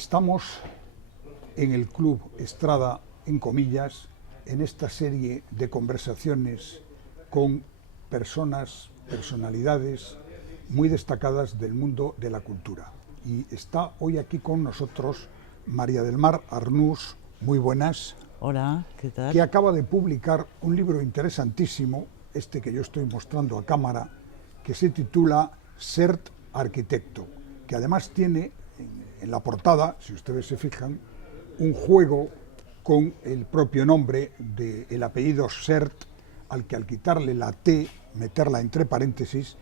Estamos en el Club Estrada, en comillas, en esta serie de conversaciones con personalidades muy destacadas del mundo de la cultura. Y está hoy aquí con nosotros María del Mar Arnús, muy buenas. Hola, ¿qué tal? Que acaba de publicar un libro interesantísimo, este que yo estoy mostrando a cámara, que se titula Sert Arquitecto, que además tiene en la portada, si ustedes se fijan, un juego con el propio nombre del apellido Sert, al que al quitarle la T, meterla entre paréntesis,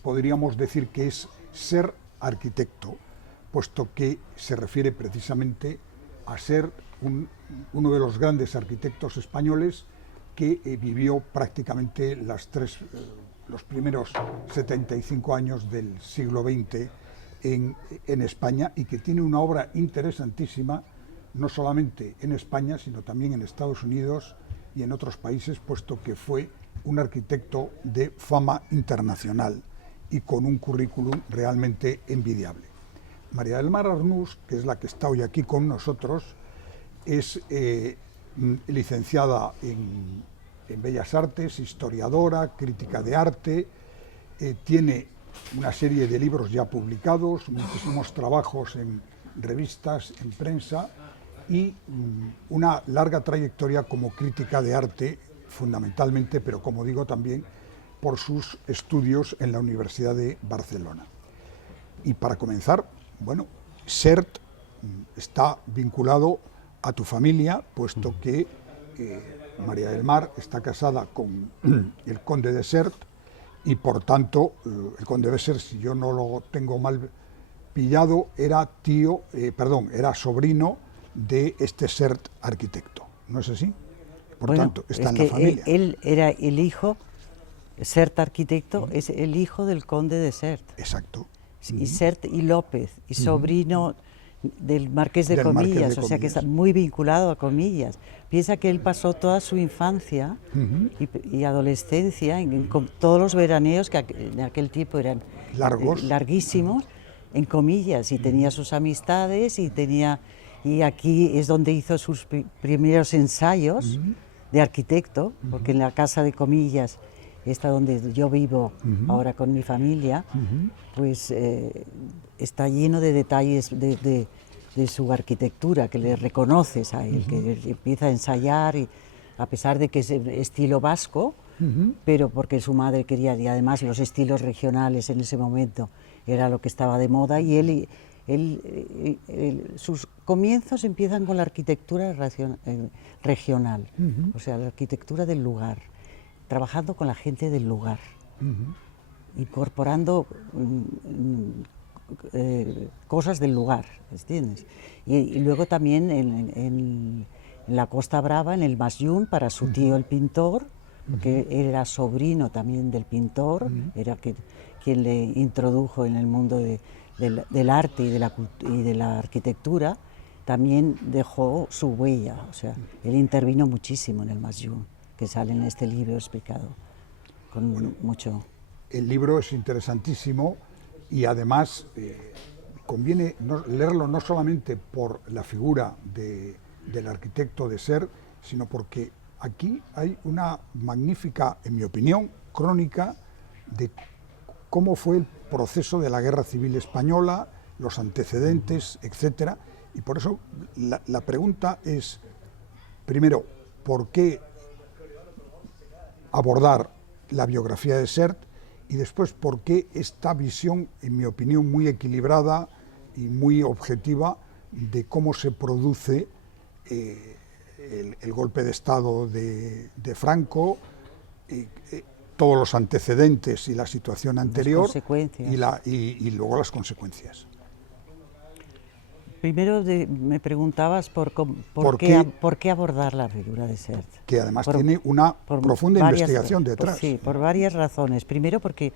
podríamos decir que es ser arquitecto, puesto que se refiere precisamente a ser uno de los grandes arquitectos españoles que vivió prácticamente los primeros 75 años del siglo XX en España, y que tiene una obra interesantísima, no solamente en España, sino también en Estados Unidos y en otros países, puesto que fue un arquitecto de fama internacional y con un currículum realmente envidiable. María del Mar Arnús, que es la que está hoy aquí con nosotros, es licenciada en Bellas Artes, historiadora, crítica de arte, tiene una serie de libros ya publicados, muchísimos trabajos en revistas, en prensa, y una larga trayectoria como crítica de arte, fundamentalmente, pero como digo también por sus estudios en la Universidad de Barcelona. Y para comenzar, bueno, Sert está vinculado a tu familia, puesto que María del Mar está casada con el conde de Sert, y por tanto el conde de Sert, si yo no lo tengo mal pillado, era era sobrino de este Sert arquitecto, ¿no es así? Por tanto, está en la familia. Él era el hijo, Sert arquitecto, es el hijo del conde de Sert. Exacto. Y Sert y López, y sobrino del Marqués de Comillas, o sea que está muy vinculado a Comillas. Piensa que él pasó toda su infancia y adolescencia, con todos los veraneos que en aquel tiempo eran larguísimos, en Comillas, y tenía sus amistades, y aquí es donde hizo sus primeros ensayos de arquitecto, porque en la casa de Comillas, esta donde yo vivo ahora con mi familia, pues está lleno de detalles de su arquitectura, que le reconoces a él, que empieza a ensayar, y a pesar de que es estilo vasco, pero porque su madre quería, y además los estilos regionales en ese momento era lo que estaba de moda, y sus comienzos empiezan con la arquitectura regional, o sea, la arquitectura del lugar, trabajando con la gente del lugar, incorporando cosas del lugar, ¿entiendes? Y luego también en la Costa Brava, en el Mas-Yun, para su tío el pintor, porque él era sobrino también del pintor, era quien le introdujo en el mundo del arte y de la arquitectura, también dejó su huella, o sea, él intervino muchísimo en el Mas-Yun, que sale en este libro explicado con mucho. El libro es interesantísimo, y además conviene leerlo no solamente por la figura del arquitecto de Sert, sino porque aquí hay una magnífica, en mi opinión, crónica de cómo fue el proceso de la Guerra Civil Española, los antecedentes, etcétera. Y por eso la pregunta es, primero, ¿por qué abordar la biografía de Sert? Y después, ¿por qué esta visión, en mi opinión, muy equilibrada y muy objetiva de cómo se produce el golpe de Estado de Franco, todos los antecedentes y la situación anterior, y luego las consecuencias? Primero me preguntabas por qué abordar la figura de Sert. Que además tiene una profunda investigación detrás. Sí, por varias razones. Primero porque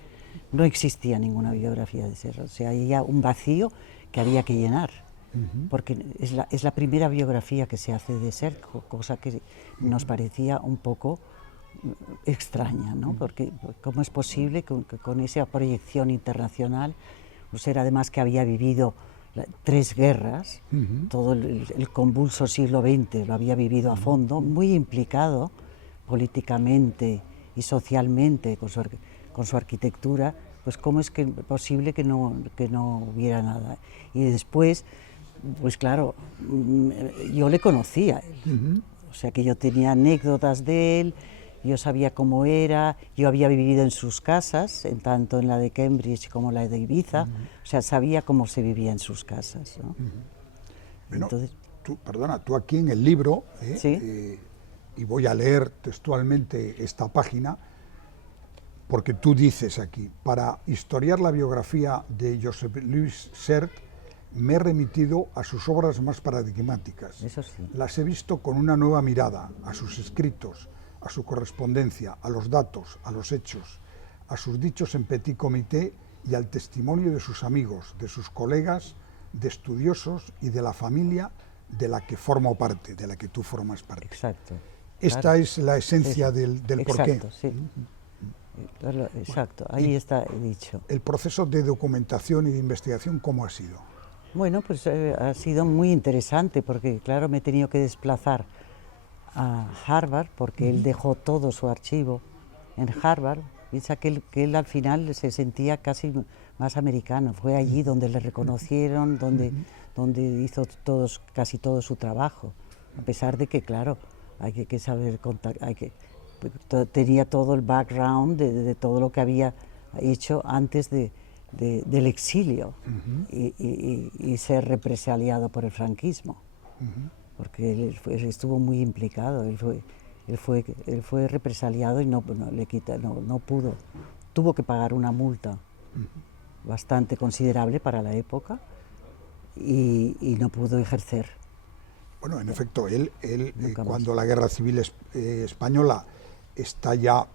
no existía ninguna biografía de Sert, o sea, había un vacío que había que llenar, porque es la primera biografía que se hace de Sert, cosa que nos parecía un poco extraña, ¿no? Porque ¿cómo es posible que con esa proyección internacional, pues era además que había vivido 3 guerras, todo el convulso siglo XX lo había vivido a fondo, muy implicado políticamente y socialmente con su arquitectura, pues cómo es que posible que no hubiera nada. Y después, pues claro, yo le conocía a él, o sea que yo tenía anécdotas de él, yo sabía cómo era, yo había vivido en sus casas, tanto en la de Cambridge como la de Ibiza, o sea, sabía cómo se vivía en sus casas, ¿no? Bueno, Entonces, tú aquí en el libro, ¿sí? Y voy a leer textualmente esta página, porque tú dices aquí, para historiar la biografía de Joseph-Louis Sert, me he remitido a sus obras más paradigmáticas. Eso sí. Las he visto con una nueva mirada, a sus escritos, a su correspondencia, a los datos, a los hechos, a sus dichos en petit comité y al testimonio de sus amigos, de sus colegas, de estudiosos y de la familia de la que formo parte, de la que tú formas parte. Exacto. Esta Claro. es la esencia del porqué. Exacto, sí. Exacto, ahí está dicho. El proceso de documentación y de investigación, ¿cómo ha sido? Bueno, pues ha sido muy interesante porque, claro, me he tenido que desplazar a Harvard porque él dejó todo su archivo en Harvard. Piensa que él al final se sentía casi más americano. Fue allí donde le reconocieron, donde hizo casi todo su trabajo. A pesar de que, claro, hay que saber contar, tenía todo el background de todo lo que había hecho antes del exilio y ser represaliado por el franquismo, porque él estuvo muy implicado, él fue represaliado y no pudo, tuvo que pagar una multa bastante considerable para la época y no pudo ejercer. Bueno, en efecto, él cuando la Guerra Civil Española está ya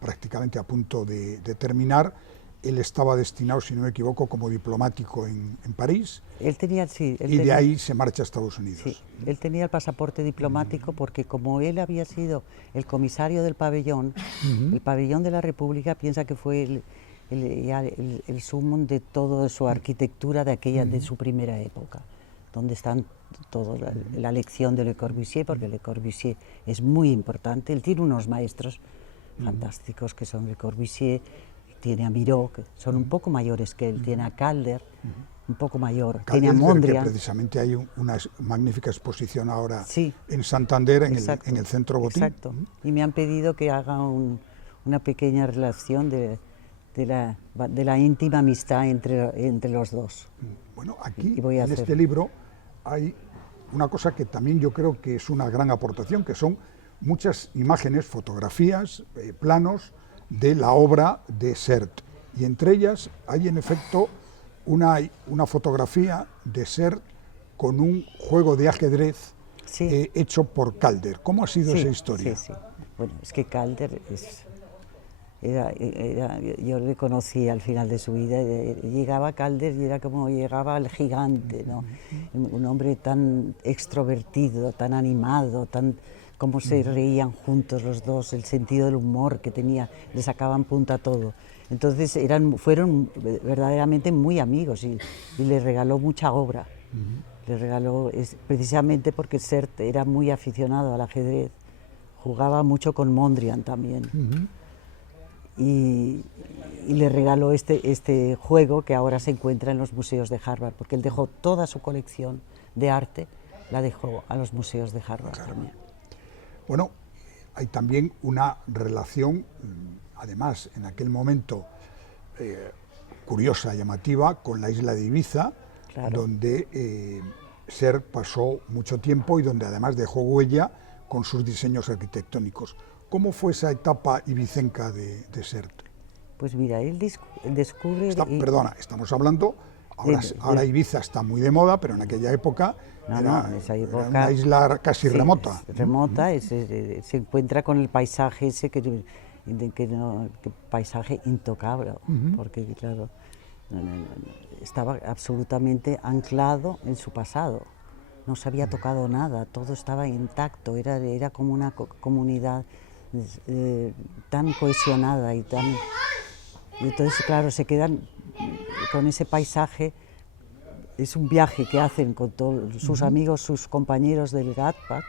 prácticamente a punto de terminar, él estaba destinado, si no me equivoco, como diplomático en París. Él tenía, sí, de ahí se marcha a Estados Unidos. Sí, él tenía el pasaporte diplomático porque como él había sido el comisario del pabellón, el pabellón de la República piensa que fue el sumum de toda su arquitectura de su primera época, donde están toda la lección de Le Corbusier, porque Le Corbusier es muy importante. Él tiene unos maestros fantásticos que son Le Corbusier, tiene a Miró, que son un poco mayores que él, tiene a Calder, un poco mayor, Calder, tiene a Mondrian. Que precisamente hay una magnífica exposición ahora sí, en Santander, en el Centro Botín. Exacto, y me han pedido que haga una pequeña relación de la íntima amistad entre los dos. Bueno, aquí en este libro hay una cosa que también yo creo que es una gran aportación, que son muchas imágenes, fotografías, planos de la obra de Sert. Y entre ellas hay en efecto una fotografía de Sert con un juego de ajedrez hecho por Calder. ¿Cómo ha sido esa historia? Sí. Bueno, es que Calder yo le conocí al final de su vida, llegaba Calder y era como llegaba el gigante, ¿no? Un hombre tan extrovertido, tan animado, como se reían juntos los dos, el sentido del humor que tenía, le sacaban punta a todo. Entonces fueron verdaderamente muy amigos y le regaló mucha obra. Le regaló, precisamente porque Sert era muy aficionado al ajedrez, jugaba mucho con Mondrian también. Y le regaló este juego que ahora se encuentra en los museos de Harvard, porque él dejó toda su colección de arte, la dejó a los museos de Harvard también. Bueno, hay también una relación, además en aquel momento curiosa, llamativa, con la isla de Ibiza, claro, donde Sert pasó mucho tiempo y donde además dejó huella con sus diseños arquitectónicos. ¿Cómo fue esa etapa ibicenca de Sert? Pues mira, él descubre... Perdona, estamos hablando, ahora Ibiza está muy de moda, pero en aquella época era una isla casi remota. Remota, se encuentra con el paisaje ese que paisaje intocable, porque claro, estaba absolutamente anclado en su pasado, no se había tocado nada, todo estaba intacto, era como una comunidad tan cohesionada y entonces claro, se quedan con ese paisaje es un viaje que hacen con todos sus amigos, sus compañeros del GATPAC,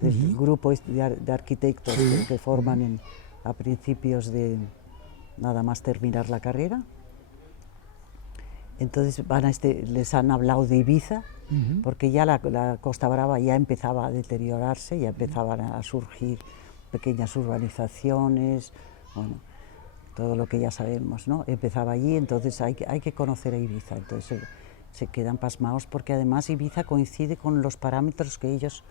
del grupo de arquitectos que forman a principios de nada más terminar la carrera. Entonces les han hablado de Ibiza, porque ya la Costa Brava ya empezaba a deteriorarse, ya empezaban a surgir pequeñas urbanizaciones, bueno, todo lo que ya sabemos, ¿no? Empezaba allí, entonces hay que conocer a Ibiza. Entonces se quedan pasmados porque además Ibiza coincide con los parámetros que ellos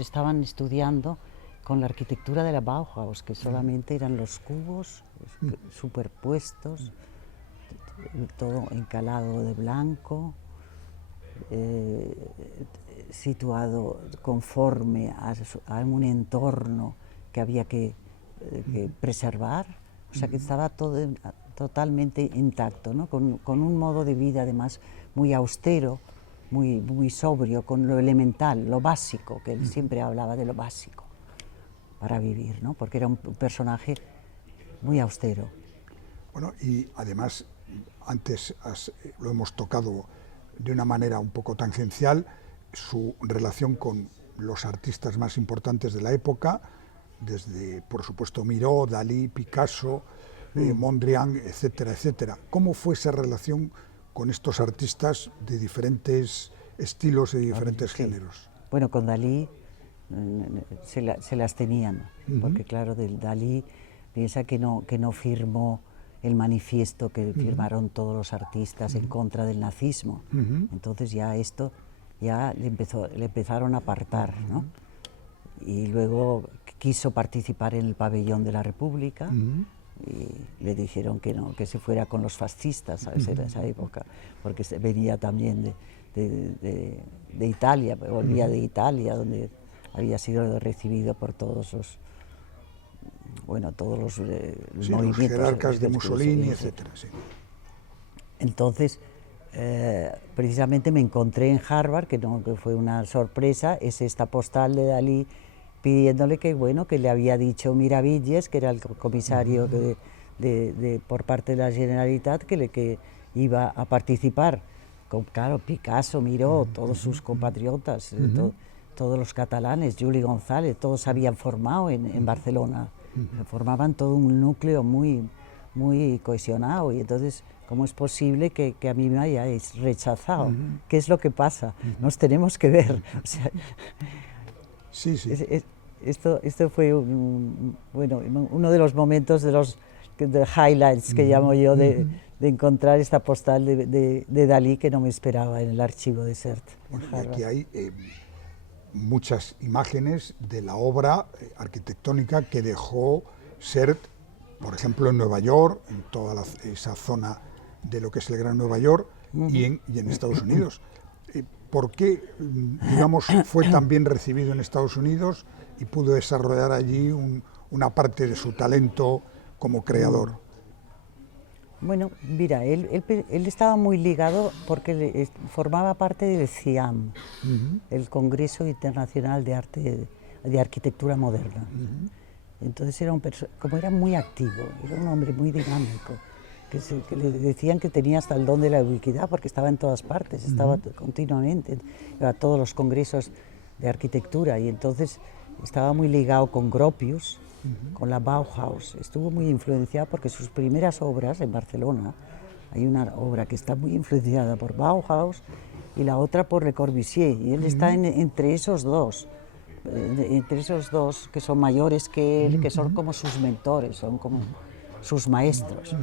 estaban estudiando con la arquitectura de la Bauhaus, que solamente eran los cubos superpuestos, todo encalado de blanco, situado conforme a un entorno que había que preservar, o sea que estaba todo totalmente intacto, ¿no? Con un modo de vida además muy austero, muy sobrio, con lo elemental, lo básico, que él siempre hablaba de lo básico para vivir, ¿no? Porque era un personaje muy austero. Bueno, y además, antes lo hemos tocado de una manera un poco tangencial, su relación con los artistas más importantes de la época, desde, por supuesto, Miró, Dalí, Picasso, Mondrian, etcétera, etcétera. ¿Cómo fue esa relación con estos artistas de diferentes estilos y diferentes géneros? Bueno, con Dalí se las tenían, porque claro, Dalí piensa que no firmó el manifiesto que firmaron todos los artistas en contra del nazismo. Entonces ya esto le empezaron a apartar, ¿no? Y luego quiso participar en el pabellón de la República y le dijeron que no, que se fuera con los fascistas, ¿sabes? En esa época, porque venía también de Italia, volvía de Italia, donde había sido recibido por todos los movimientos. Los jerarcas de Mussolini, etcétera. Sí. Entonces, precisamente me encontré en Harvard, que fue una sorpresa, es esta postal de Dalí pidiéndole que le había dicho Miravitlles, que era el comisario por parte de la Generalitat, que iba a participar. Claro, Picasso, Miró, todos sus compatriotas, todos los catalanes, Juli González, todos se habían formado en Barcelona. Formaban todo un núcleo muy cohesionado, y entonces, ¿cómo es posible que a mí me hayáis rechazado? ¿Qué es lo que pasa? Nos tenemos que ver. O sea, sí. Esto fue uno de los momentos, de highlights que llamo yo, de encontrar esta postal de Dalí que no me esperaba en el archivo de CERT. Bueno, y aquí hay muchas imágenes de la obra arquitectónica que dejó CERT, por ejemplo, en Nueva York, en toda esa zona de lo que es el Gran Nueva York, y en Estados Unidos. ¿Por qué, digamos, fue tan bien recibido en Estados Unidos y pudo desarrollar allí una parte de su talento como creador? Bueno, mira, él estaba muy ligado porque formaba parte del CIAM, el Congreso Internacional de Arquitectura Moderna. Entonces como era muy activo, era un hombre muy dinámico, que le decían que tenía hasta el don de la ubiquidad porque estaba en todas partes, estaba continuamente, a todos los congresos de arquitectura, y entonces estaba muy ligado con Gropius, con la Bauhaus. Estuvo muy influenciado porque sus primeras obras en Barcelona, hay una obra que está muy influenciada por Bauhaus y la otra por Le Corbusier, y él está entre esos dos que son mayores que él, que son como sus mentores, son como sus maestros.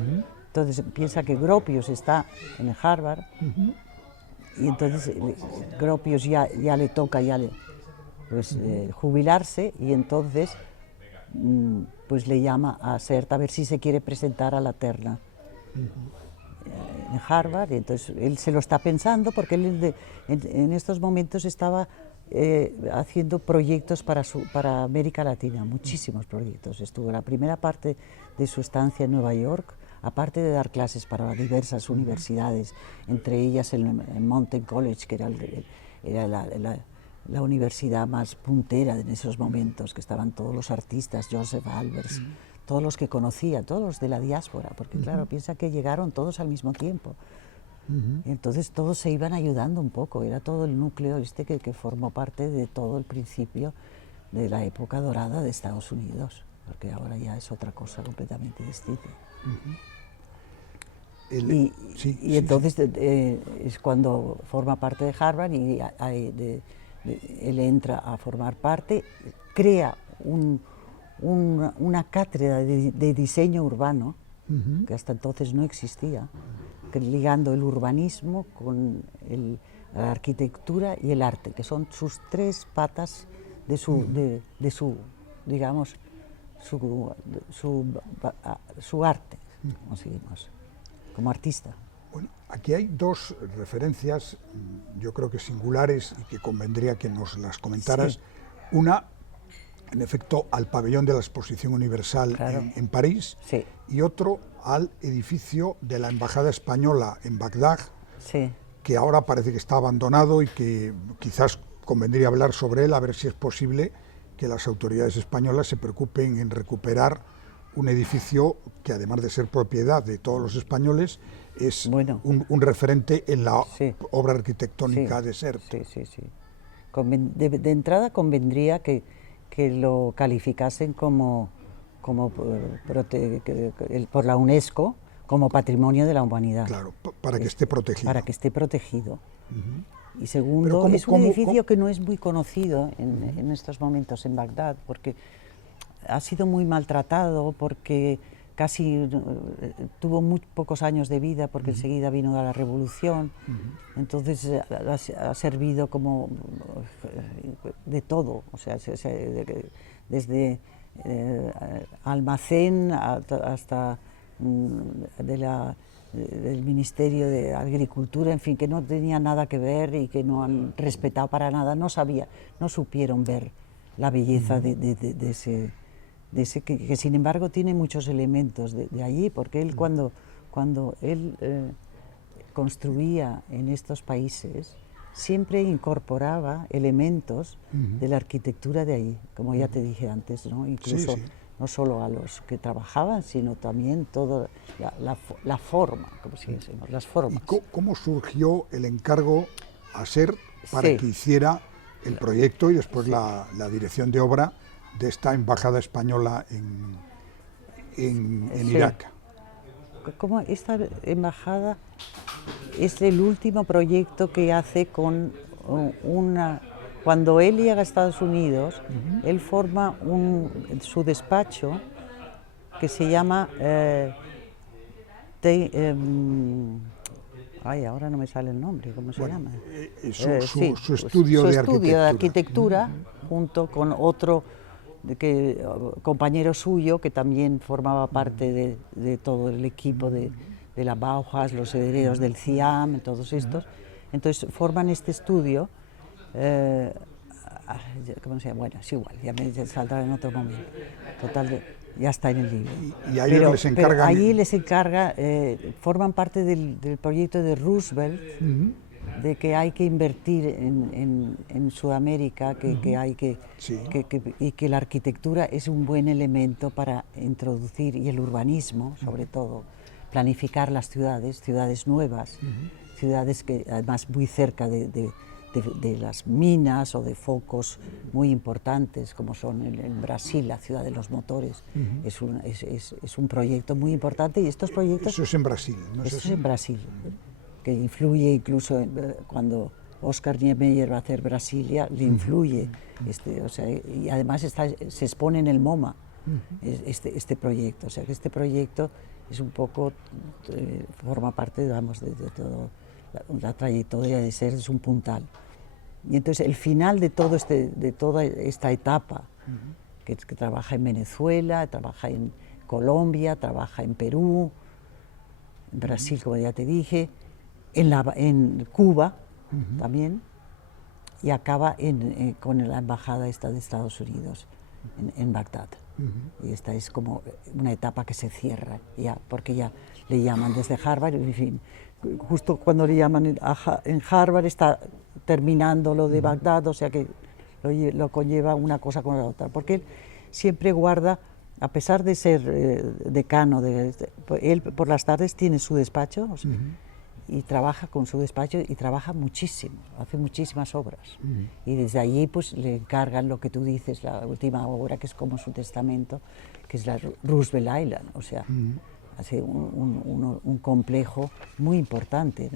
Entonces piensa que Gropius está en Harvard, y entonces Gropius ya le toca jubilarse, y entonces pues le llama a CERT a ver si se quiere presentar a la terna en Harvard. Y entonces él se lo está pensando porque él en estos momentos estaba haciendo proyectos para América Latina, muchísimos proyectos. Estuvo la primera parte de su estancia en Nueva York, aparte de dar clases para diversas universidades, entre ellas el Mountain College, que era la universidad más puntera en esos momentos, que estaban todos los artistas, Joseph Albers, todos los que conocía, todos los de la diáspora, porque claro, piensa que llegaron todos al mismo tiempo. Entonces todos se iban ayudando un poco, era todo el núcleo que formó parte de todo el principio de la época dorada de Estados Unidos, porque ahora ya es otra cosa completamente distinta. Entonces es cuando forma parte de Harvard y él entra a formar parte, crea una cátedra de diseño urbano, que hasta entonces no existía, ligando el urbanismo con la arquitectura y el arte, que son sus tres patas de su digamos, su arte, como artista. Bueno, aquí hay dos referencias, yo creo que singulares y que convendría que nos las comentaras. Sí. Una, en efecto, al pabellón de la Exposición Universal, claro, en París, sí, y otro al edificio de la Embajada Española en Bagdad, sí, que ahora parece que está abandonado y que quizás convendría hablar sobre él, a ver si es posible que las autoridades españolas se preocupen en recuperar un edificio que, además de ser propiedad de todos los españoles, es un referente en la obra arquitectónica de SERT. Sí. De entrada convendría que lo calificasen por la UNESCO como Patrimonio de la Humanidad. Claro, para que esté protegido. Para que esté protegido. Y segundo, es un edificio que no es muy conocido en estos momentos en Bagdad, porque ha sido muy maltratado, porque casi tuvo muy pocos años de vida, porque enseguida vino la revolución. Entonces ha servido como de todo, o sea, desde almacén hasta del Ministerio de Agricultura, en fin, que no tenía nada que ver y que no han respetado para nada, no supieron ver la belleza de ese que sin embargo tiene muchos elementos de allí, porque él cuando él construía en estos países siempre incorporaba elementos de la arquitectura de allí, como ya te dije antes, ¿no? Incluso no solo a los que trabajaban, sino también toda la forma, como si decimos, las formas. ¿Y cómo surgió el encargo a SERT para que hiciera el proyecto y después la dirección de obra de esta embajada española en Irak? Como esta embajada es el último proyecto que hace con cuando él llega a Estados Unidos, él forma su despacho que se llama ahora no me sale el nombre, ¿cómo se llama? Su estudio de arquitectura, junto con otro compañero suyo que también formaba parte de todo el equipo de la Bauhaus, los herederos del CIAM, todos estos. Entonces forman este estudio, ¿cómo se llama? Bueno, es igual, ya me saldrá en otro momento. Total, ya está en el libro. Y a ellos les encargan... Pero allí les encarga, forman parte del proyecto de Roosevelt, de que hay que invertir en Sudamérica, y que la arquitectura es un buen elemento para introducir, y el urbanismo, sobre todo, planificar las ciudades nuevas, ciudades que además muy cerca de las minas o de focos muy importantes, como son en Brasil, la ciudad de los motores. Es un proyecto muy importante, y estos proyectos... Eso es en Brasil, ¿no? Eso es en Brasil, que influye incluso cuando Oscar Niemeyer va a hacer Brasilia, le influye, o sea, y además se expone en el MoMA este proyecto, o sea que este proyecto es un poco, forma parte, digamos, de toda la trayectoria de SERT, es un puntal. Y entonces el final de toda esta etapa, que trabaja en Venezuela, trabaja en Colombia, trabaja en Perú, en Brasil, como ya te dije, en Cuba también, y acaba con la embajada de Estados Unidos en Bagdad. Y esta es como una etapa que se cierra ya, porque ya le llaman desde Harvard, en fin, justo cuando le llaman en Harvard está terminando lo de Bagdad, o sea que lo conlleva una cosa con la otra, porque él siempre guarda, a pesar de ser decano, él por las tardes tiene su despacho, o sea, y trabaja con su despacho y trabaja muchísimo, hace muchísimas obras. Y desde allí pues le encargan lo que tú dices, la última obra que es como su testamento, que es la Roosevelt Island, o sea, hace un complejo muy importante,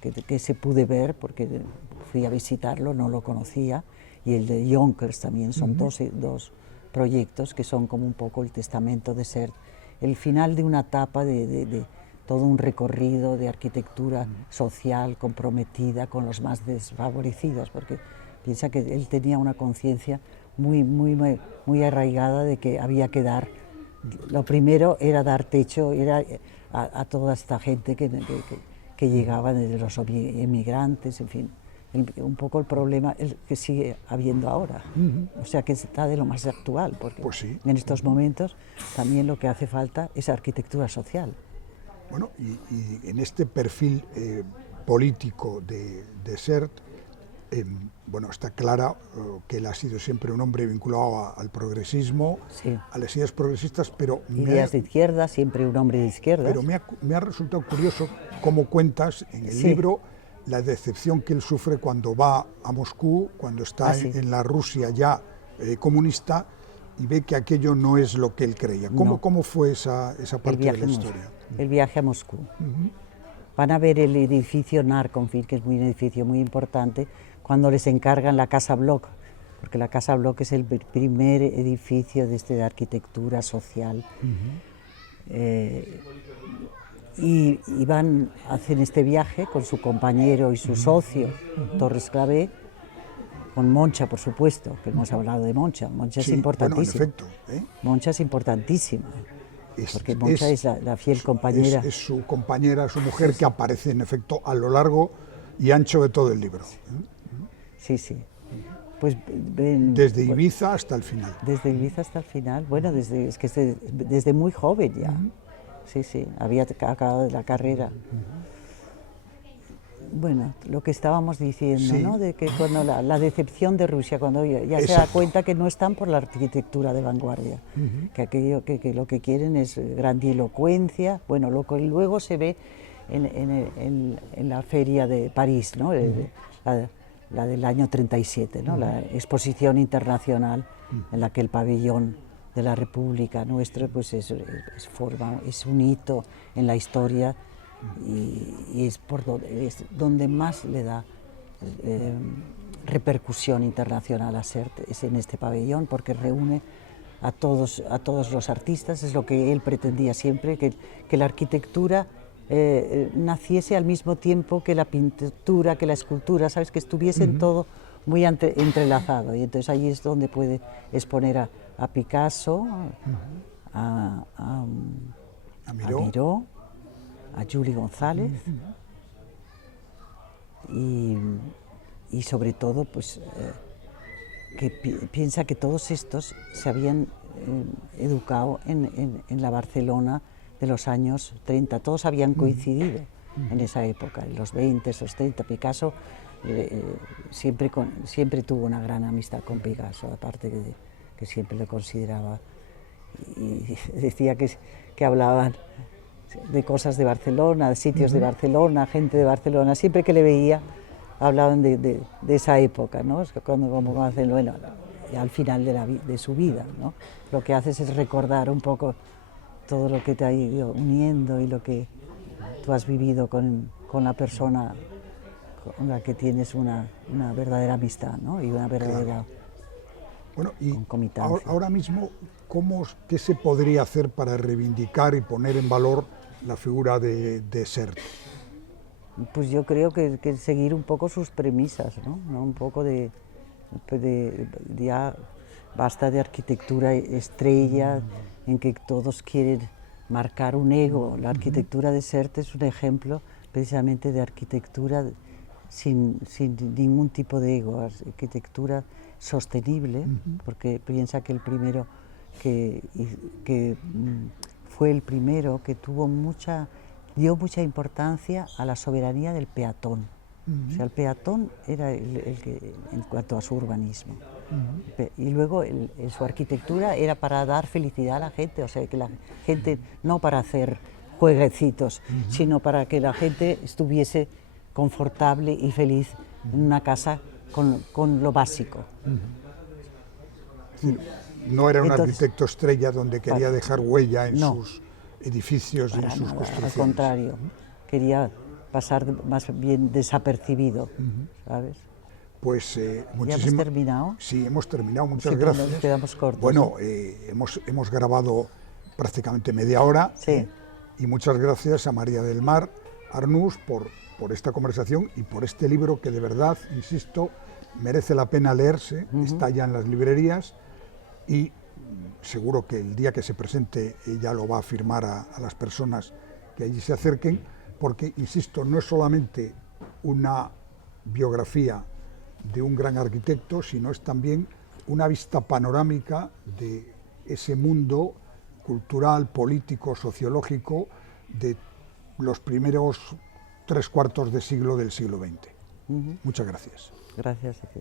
que se pude ver porque fui a visitarlo, no lo conocía, y el de Yonkers también, son dos proyectos que son como un poco el testamento de Sert, el final de una etapa de todo un recorrido de arquitectura social comprometida con los más desfavorecidos, porque piensa que él tenía una conciencia muy arraigada de que había que dar, lo primero era dar techo, era a toda esta gente que llegaba desde los emigrantes, en fin, un poco el problema que sigue habiendo ahora, o sea que está de lo más actual, porque pues sí. En estos momentos también lo que hace falta es arquitectura social. Bueno, y en este perfil político de Sert, bueno, está claro que él ha sido siempre un hombre vinculado al progresismo, sí, a las ideas progresistas, pero... Ideas de izquierda, siempre un hombre de izquierda. Pero me ha resultado curioso cómo cuentas en el libro la decepción que él sufre cuando va a Moscú, cuando está en la Rusia ya comunista, y ve que aquello no es lo que él creía. ¿Cómo fue esa parte de la historia? El viaje a Moscú. Van a ver el edificio Narkomfil, que es un edificio muy importante, cuando les encargan la Casa Bloch, porque la Casa Bloch es el primer edificio de arquitectura social. Y hacen este viaje con su compañero y su socio, Torres Clavé, con Moncha, por supuesto, que hemos hablado de Moncha. Moncha es importantísima. Bueno, en efecto, Moncha es importantísima, porque Moncha es la fiel compañera. Es su compañera, su mujer, que aparece en efecto a lo largo y ancho de todo el libro. Sí. Pues desde Ibiza hasta el final. Desde Ibiza hasta el final, bueno, desde muy joven ya. Sí, había acabado la carrera. Bueno, lo que estábamos diciendo, ¿no? De que cuando la decepción de Rusia, cuando ya se da cuenta que no están por la arquitectura de vanguardia, que aquello que lo que quieren es grandilocuencia, bueno, lo que luego se ve en la feria de París, ¿no? La del año 37, ¿no? La exposición internacional en la que el pabellón de la República nuestra pues es un hito en la historia y es donde más le da repercusión internacional a Sert, es en este pabellón, porque reúne a todos los artistas. Es lo que él pretendía siempre, que la arquitectura naciese al mismo tiempo que la pintura, que la escultura, ¿sabes? Que estuviesen todo muy entrelazado, y entonces ahí es donde puede exponer a Picasso, a Miró, a Juli González y sobre todo pues que piensa que todos estos se habían educado en la Barcelona de los años 30, todos habían coincidido en esa época, en los 20, los 30. Picasso siempre tuvo una gran amistad con Picasso, aparte que siempre lo consideraba, y decía que hablaban de cosas de Barcelona, de sitios de Barcelona, gente de Barcelona, siempre que le veía hablaban de esa época, ¿no? Como Barcelona, al final de su vida, ¿no? Lo que haces es recordar un poco todo lo que te ha ido uniendo y lo que tú has vivido con la persona con la que tienes una verdadera amistad, ¿no? Y una verdadera concomitancia. Ahora mismo, ¿qué se podría hacer para reivindicar y poner en valor la figura de Sert? Pues yo creo que seguir un poco sus premisas, ¿no? Un poco ya basta de arquitectura estrella en que todos quieren marcar un ego. La arquitectura de Sert es un ejemplo precisamente de arquitectura sin ningún tipo de ego, arquitectura sostenible, porque piensa que el primero que fue el primero que dio mucha importancia a la soberanía del peatón. O sea, el peatón era el que, en cuanto a su urbanismo. Y luego su arquitectura era para dar felicidad a la gente, o sea, que la gente, no para hacer jueguecitos, sino para que la gente estuviese confortable y feliz en una casa con lo básico. No era un arquitecto estrella donde quería dejar huella en sus edificios y en sus construcciones. Al contrario, quería pasar más bien desapercibido, ¿sabes? Pues muchísimas. ¿Ya hemos terminado? Sí, hemos terminado, muchas gracias. Nos quedamos cortos. Bueno, hemos grabado prácticamente media hora. Sí. Y muchas gracias a María del Mar Arnús por esta conversación y por este libro que de verdad, insisto, merece la pena leerse, está ya en las librerías y seguro que el día que se presente ella lo va a firmar a las personas que allí se acerquen, porque, insisto, no es solamente una biografía de un gran arquitecto, sino es también una vista panorámica de ese mundo cultural, político, sociológico de los primeros 3/4 de siglo del siglo XX. Muchas gracias. Gracias a ti.